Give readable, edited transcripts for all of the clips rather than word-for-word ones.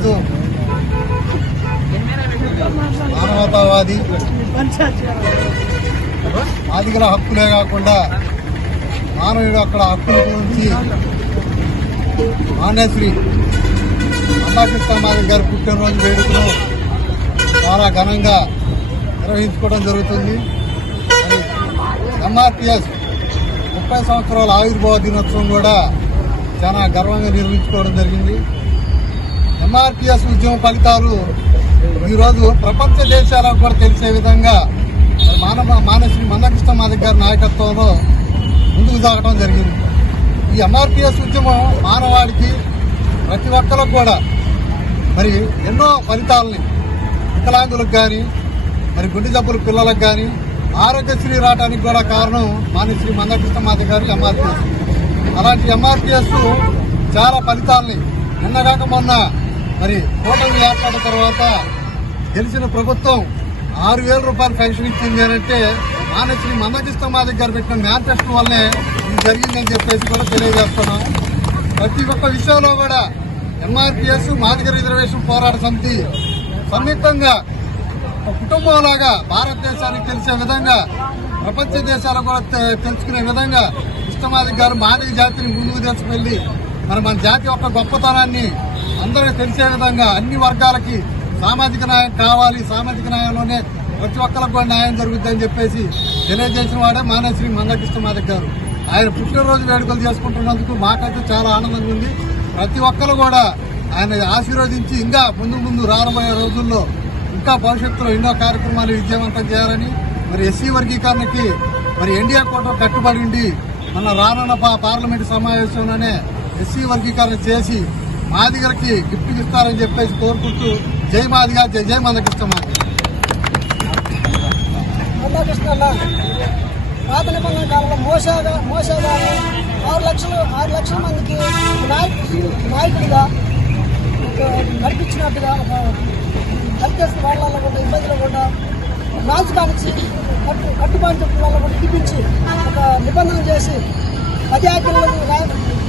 ఈరోజు మానవతావాది ఆదిగల హక్కులే కాకుండా మానవుడు అక్కడ హక్కుల గురించి మాన్యశ్రీ మందాకృష్ణ గారి పుట్టినరోజు వేడుకలు చాలా ఘనంగా నిర్వహించుకోవడం జరుగుతుంది. ఎంఆర్పిఎస్ 30 సంవత్సరాల ఆవిర్భావ దినోత్సవం కూడా చాలా గర్వంగా నిర్వహించుకోవడం జరిగింది. ఎంఆర్పిఎస్ ఉద్యమ ఫలితాలు ఈరోజు ప్రపంచ దేశాలకు కూడా తెలిసే విధంగా మాన్యశ్రీ మందాకృష్ణ గారి నాయకత్వంలో ముందుకు సాగడం జరిగింది. ఈ ఎంఆర్పిఎస్ ఉద్యమం మానవాడికి ప్రతి ఒక్కరికి కూడా మరి ఎన్నో ఫలితాలని వికలాంగులకు కానీ మరి గుండె జబ్బుల పిల్లలకు కానీ ఆరోగ్యశ్రీ రావడానికి కూడా కారణం మాన్యశ్రీ మందాకృష్ణ గారి ఎంఆర్పిఎస్. అలాంటి ఎంఆర్పిఎస్ చాలా ఫలితాలని నిన్నగాక మొన్న మరి కూటమి ఏర్పడిన తర్వాత గెలిచిన ప్రభుత్వం 6,000 రూపాయలు పెన్షన్ ఇచ్చింది అంటే మాన్యశ్రీ మందాకృష్ణ గారు పెట్టిన మేనిఫెస్టో వల్లనే ఇది జరిగిందని చెప్పేసి కూడా తెలియజేస్తున్నాం. ప్రతి ఒక్క విషయంలో కూడా ఎంఆర్పిఎస్ మాదిగ రిజర్వేషన్ పోరాట సమితి సంయుక్తంగా ఒక కుటుంబంలాగా భారతదేశానికి తెలిసే విధంగా ప్రపంచ దేశాలకు కూడా తెలుసుకునే విధంగా కృష్ణమాదిగ గారు మాదిగ జాతిని ముందుకు తీసుకువెళ్లి మన జాతి యొక్క గొప్పతనాన్ని అందరికీ తెలిసే విధంగా అన్ని వర్గాలకి సామాజిక న్యాయం కావాలి, సామాజిక న్యాయంలోనే ప్రతి ఒక్కరికి కూడా న్యాయం జరుగుతుందని చెప్పేసి తెలియజేసిన వాడే మాన్యశ్రీ మందాకృష్ణ గారు. ఆయన పుట్టినరోజు వేడుకలు చేసుకుంటున్నందుకు మాకైతే చాలా ఆనందంగా ఉంది. ప్రతి ఒక్కరు కూడా ఆయన ఆశీర్వదించి ఇంకా ముందు రాబోయే రోజుల్లో ఇంకా భవిష్యత్తులో ఎన్నో కార్యక్రమాలు విజయవంతం చేయాలని మరి ఎస్సీ వర్గీకరణకి మరి ఎన్డీఏ కూటమి కట్టుబడి ఉండి మన రానున్న పార్లమెంటు సమావేశంలోనే ఎస్సీ వర్గీకరణ చేసి మాదిగలకి గిఫ్ట్ ఇస్తారని చెప్పేసి కోరుకుంటూ జై మాదిగా జై మందకృష్ణ మందాకృష్ణ పాత నిబంధన కాలంలో మోసాగా 6 లక్షల మందికి నాయకుడిగా నడిపించినట్టుగా హత్యస్థ వాళ్ళలో కూడా ఇబ్బందులు కూడా రాజధానికి కట్టుబాటు వాళ్ళ కూడా చూపించి ఒక నిబంధన చేసి 10 ఆజ్ఞలను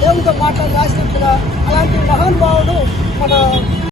దేవుడితో మాట్లాడి రాసినట్టుగా అలాంటి మహానుభావుడు మన